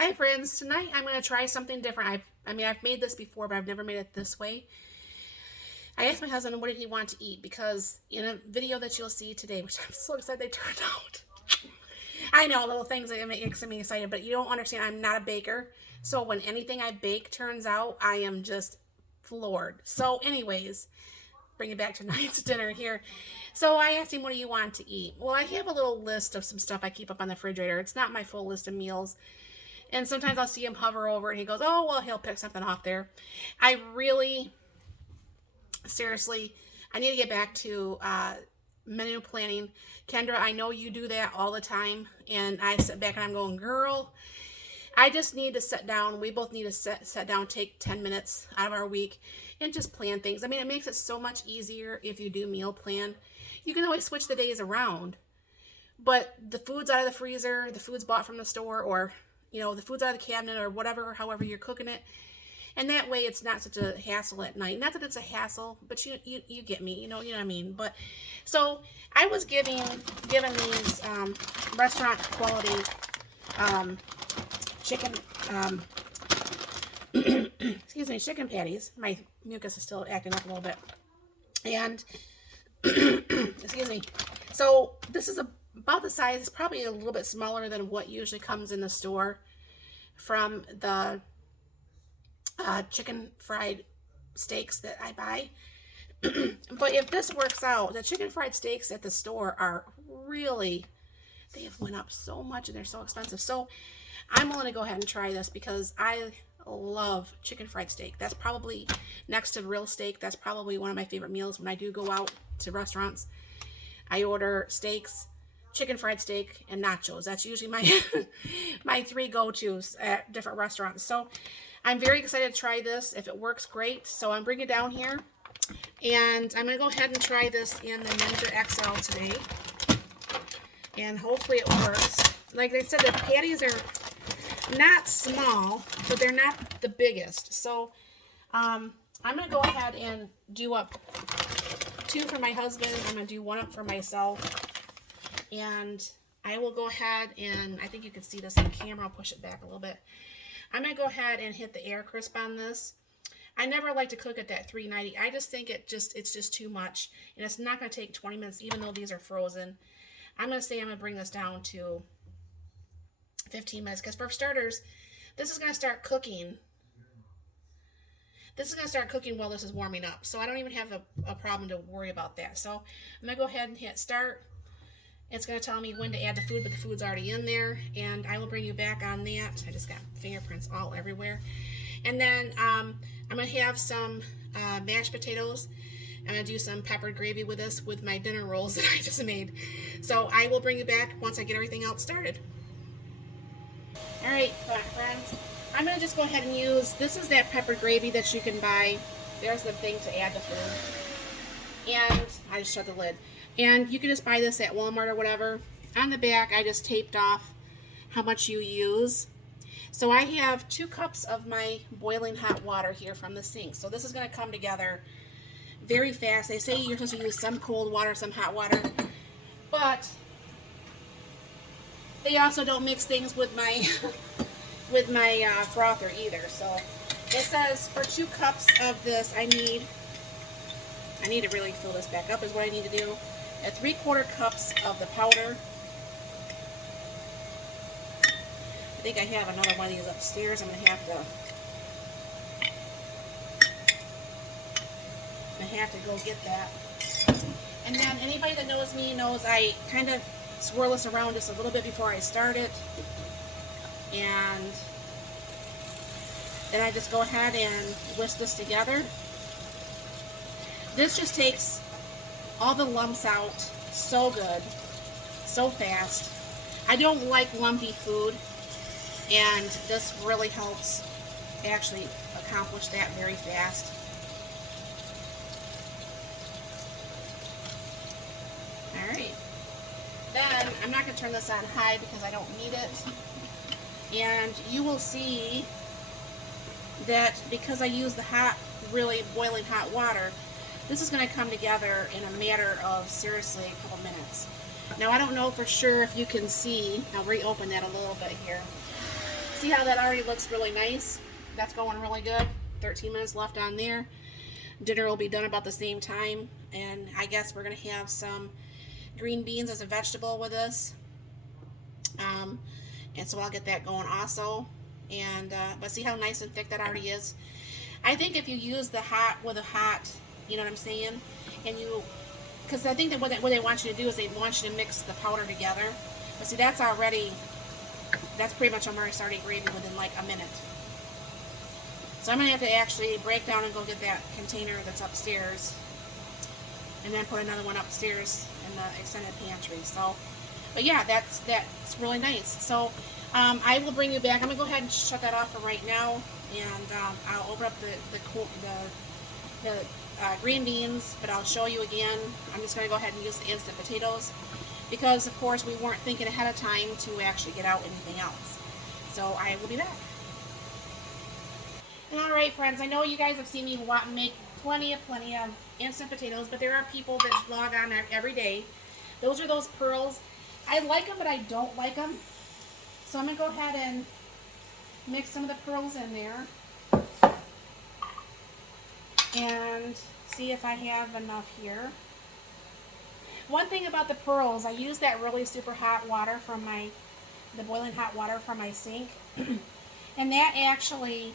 Hi friends, tonight I'm going to try something different. I've made this before, but I've never made it this way. I asked my husband what did he want to eat because in a video that you'll see today, which I'm so excited they turned out. I know little things that makes me excited, but you don't understand. I'm not a baker, so when anything I bake turns out, I am just floored. So, anyways, bring it back to tonight's dinner here. So I asked him, "What do you want to eat?" Well, I have a little list of some stuff I keep up on the refrigerator. It's not my full list of meals. And sometimes I'll see him hover over and he goes, "Oh, well, he'll pick something off there." I really, seriously, I need to get back to menu planning. Kendra, I know you do that all the time. And I sit back and I'm going, "Girl, I just need to sit down. We both need to sit down, take 10 minutes out of our week and just plan things." I mean, it makes it so much easier if you do meal plan. You can always switch the days around, but the food's out of the freezer, the food's bought from the store, or the food's out of the cabinet or whatever, however you're cooking it. And that way it's not such a hassle at night. Not that it's a hassle, but you get me, you know what I mean. But so I was given these restaurant quality um, chicken excuse me, chicken patties. My mucus is still acting up a little bit. And excuse me. So this is about the size, it's probably a little bit smaller than what usually comes in the store from the chicken fried steaks that I buy. But if this works out, the chicken fried steaks at the store are really, they have went up so much and they're so expensive. So I'm willing to go ahead and try this because I love chicken fried steak. That's probably next to real steak. That's probably one of my favorite meals when I do go out to restaurants. I order steaks, chicken fried steak, and nachos. That's usually my my three go-tos at different restaurants. So I'm very excited to try this. If it works, great. So I'm bringing it down here, and I'm going to go ahead and try this in the Ninja XL today, and hopefully it works. Like I said, the patties are not small, but they're not the biggest. So I'm going to go ahead and do up 2 for my husband. I'm going to do 1 up for myself. And I will go ahead and, I think you can see this on camera. I'll push it back a little bit. I'm going to go ahead and hit the air crisp on this. I never like to cook at that 390. I just think it's just too much. And it's not going to take 20 minutes, even though these are frozen. I'm going to say I'm going to bring this down to 15 minutes. Because for starters, this is going to start cooking. This is going to start cooking while this is warming up. So I don't even have a problem to worry about that. So I'm going to go ahead and hit start. It's going to tell me when to add the food, but the food's already in there. And I will bring you back on that. I just got fingerprints all everywhere. And then I'm going to have some mashed potatoes. I'm going to do some peppered gravy with this with my dinner rolls that I just made. So I will bring you back once I get everything else started. All right, friends. I'm going to just go ahead and use, this is that peppered gravy that you can buy. There's the thing to add the food. And I just shut the lid. And you can just buy this at Walmart or whatever. On the back, I just taped off how much you use. So I have 2 cups of my boiling hot water here from the sink. So this is going to come together very fast. They say you're supposed to use some cold water, some hot water. But they also don't mix things with my with my frother either. So it says for 2 cups of this, I need to really fill this back up is what I need to do. 3/4 cups of the powder. I think I have another one of these upstairs. I'm going to have to go get that. And then anybody that knows me knows I kind of swirl this around just a little bit before I start it. And then I just go ahead and whisk this together. This just takes all the lumps out so good, so fast. I don't like lumpy food, and this really helps actually accomplish that very fast. Alright. Then, I'm not going to turn this on high because I don't need it. And you will see that because I use the hot, really boiling hot water, this is going to come together in a matter of, seriously, a couple minutes. Now, I don't know for sure if you can see. I'll reopen that a little bit here. See how that already looks really nice? That's going really good. 13 minutes left on there. Dinner will be done about the same time. And I guess we're going to have some green beans as a vegetable with this. And so I'll get that going also. And but see how nice and thick that already is? I think if you use the hot with a hot, you know what I'm saying? And you, because I think that what they want you to do is they want you to mix the powder together. But see, that's already, that's pretty much already starting gravy within like a minute. So I'm going to have to actually break down and go get that container that's upstairs. And then put another one upstairs in the extended pantry. So, but yeah, that's really nice. So I will bring you back. I'm going to go ahead and shut that off for right now. And I'll open up the green beans, but I'll show you again. I'm just going to go ahead and use the instant potatoes because, of course, we weren't thinking ahead of time to actually get out anything else. So I will be back. All right, friends, I know you guys have seen me make plenty of instant potatoes, but there are people that log on every day. Those are those pearls. I like them, but I don't like them. So I'm going to go ahead and mix some of the pearls in there and see if I have enough here. One thing about the pearls, I use that really super hot water from the boiling hot water from my sink, and that actually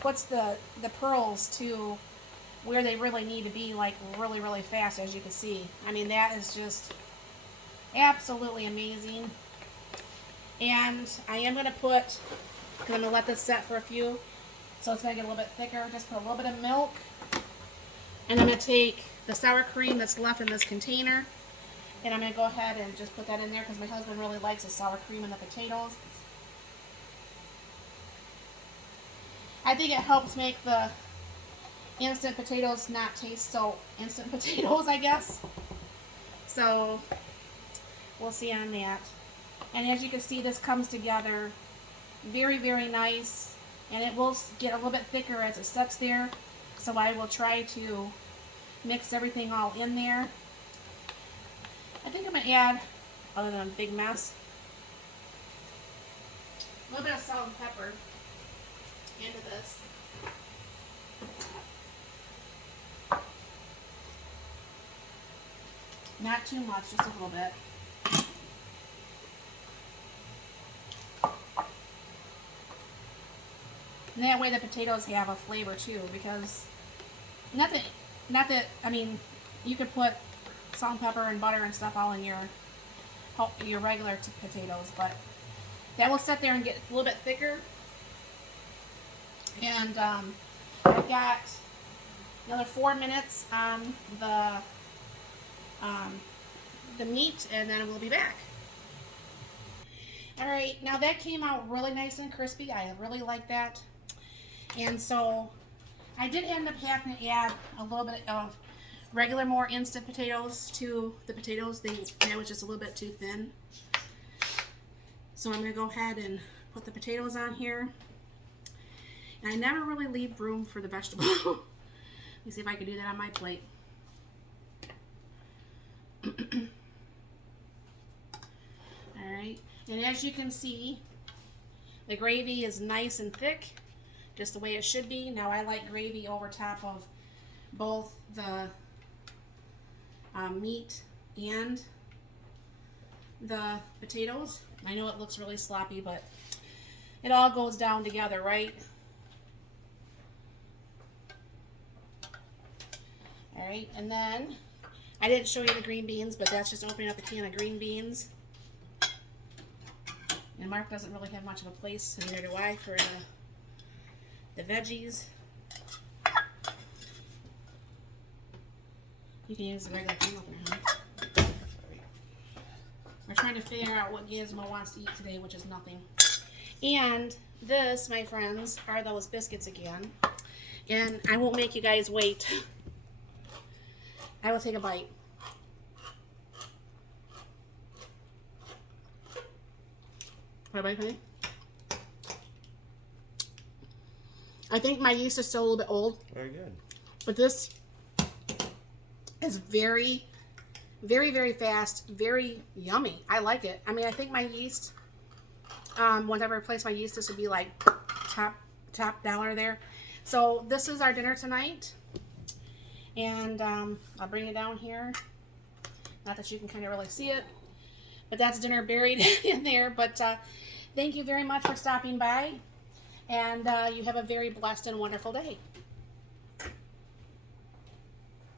puts the pearls to where they really need to be, like really, really fast, as you can see. I mean, that is just absolutely amazing. And I am going to put, because I'm going to let this set for a few, so it's going to get a little bit thicker. Just put a little bit of milk. And I'm going to take the sour cream that's left in this container, and I'm going to go ahead and just put that in there because my husband really likes the sour cream in the potatoes. I think it helps make the instant potatoes not taste so instant potatoes, I guess. So we'll see on that. And as you can see, this comes together very, very nice. And it will get a little bit thicker as it sets there. So I will try to mix everything all in there. I think I'm going to add, other than a big mess, a little bit of salt and pepper into this. Not too much, just a little bit. And that way the potatoes have a flavor too, because not that, I mean, you could put salt and pepper and butter and stuff all in your regular potatoes, but that will sit there and get a little bit thicker. And I've got another 4 minutes on the meat, and then we'll be back. All right, now that came out really nice and crispy. I really like that. And so I did end up having to add a little bit of regular, more instant potatoes to the potatoes. That was just a little bit too thin. So I'm going to go ahead and put the potatoes on here. And I never really leave room for the vegetable. Let me see if I can do that on my plate. Alright, and as you can see, the gravy is nice and thick, just the way it should be. Now I like gravy over top of both the meat and the potatoes. I know it looks really sloppy, but it all goes down together, right? Alright, and then I didn't show you the green beans, but that's just opening up a can of green beans. And Mark doesn't really have much of a place, and neither do I, for the veggies. You can use the regular can opener, huh? We're trying to figure out what Gizmo wants to eat today, which is nothing. And this, my friends, are those biscuits again. And I won't make you guys wait. I will take a bite. Bye-bye, honey. I think my yeast is still a little bit old. Very good. But this is very, very, very fast, very yummy. I like it. I mean, I think my yeast Once I replace my yeast, this would be like top dollar there. So this is our dinner tonight. And I'll bring it down here. Not that you can kind of really see it, but that's dinner buried in there. But thank you very much for stopping by, and you have a very blessed and wonderful day.